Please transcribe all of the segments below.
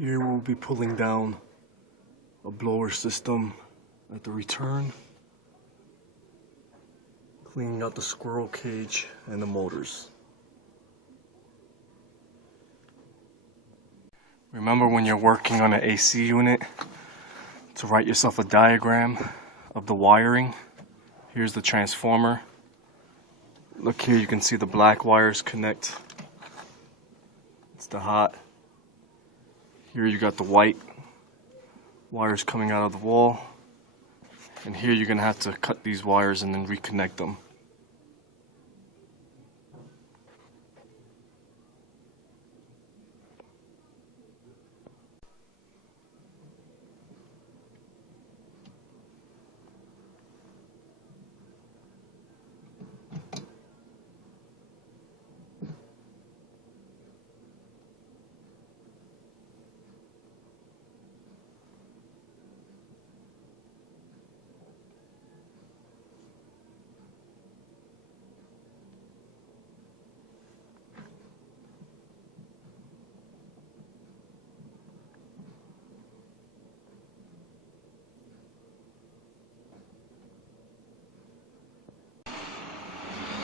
Here we'll be pulling down a blower system at the return, cleaning out the squirrel cage and the motors. Remember when you're working on an AC unit to write yourself a diagram of the wiring. Here's the transformer. Look here, you can see the black wires connect. It's the hot. Here you got the white wires coming out of the wall. And here you're gonna have to cut these wires and then reconnect them.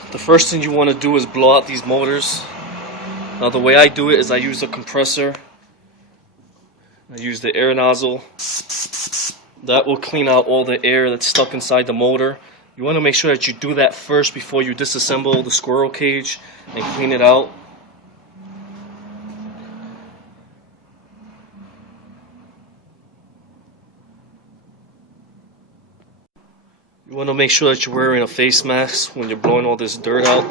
The first thing you want to do is blow out these motors. Now the way I do it is I use a compressor. I use the air nozzle. That will clean out all the air that's stuck inside the motor. You want to make sure that you do that first before you disassemble the squirrel cage and clean it out. You want to make sure that you're wearing a face mask when you're blowing all this dirt out.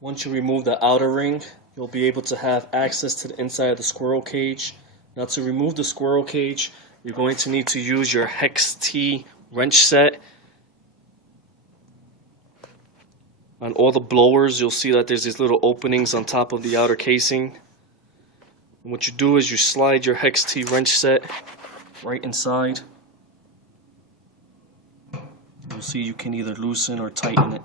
Once you remove the outer ring, you'll be able to have access to the inside of the squirrel cage. Now to remove the squirrel cage, you're going to need to use your hex T wrench set. On all the blowers, you'll see that there's these little openings on top of the outer casing. And what you do is you slide your hex T wrench set right inside. You'll see you can either loosen or tighten it.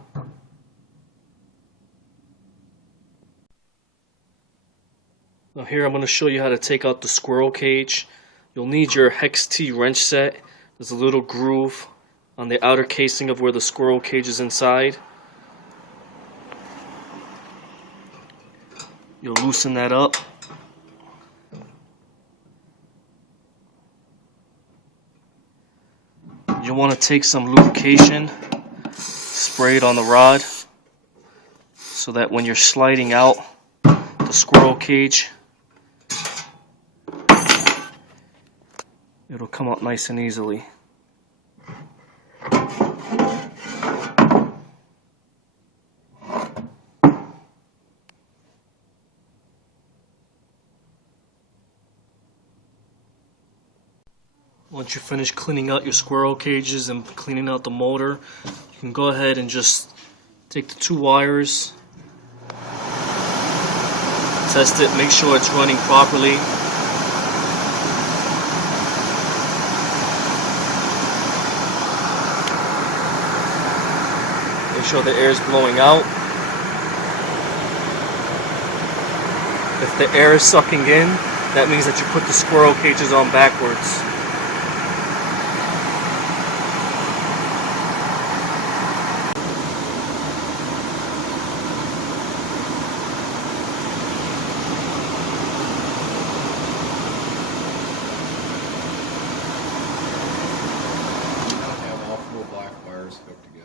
Now here I'm going to show you how to take out the squirrel cage. You'll need your hex T wrench set. There's a little groove on the outer casing of where the squirrel cage is inside. You'll loosen that up. You'll want to take some lubrication, spray it on the rod, so that when you're sliding out the squirrel cage, it'll come out nice and easily. Once you finish cleaning out your squirrel cages and cleaning out the motor, you can go ahead and just take the two wires, test it, make sure it's running properly. Make sure the air is blowing out. If the air is sucking in, that means that you put the squirrel cages on backwards. Have all four black wires hooked together.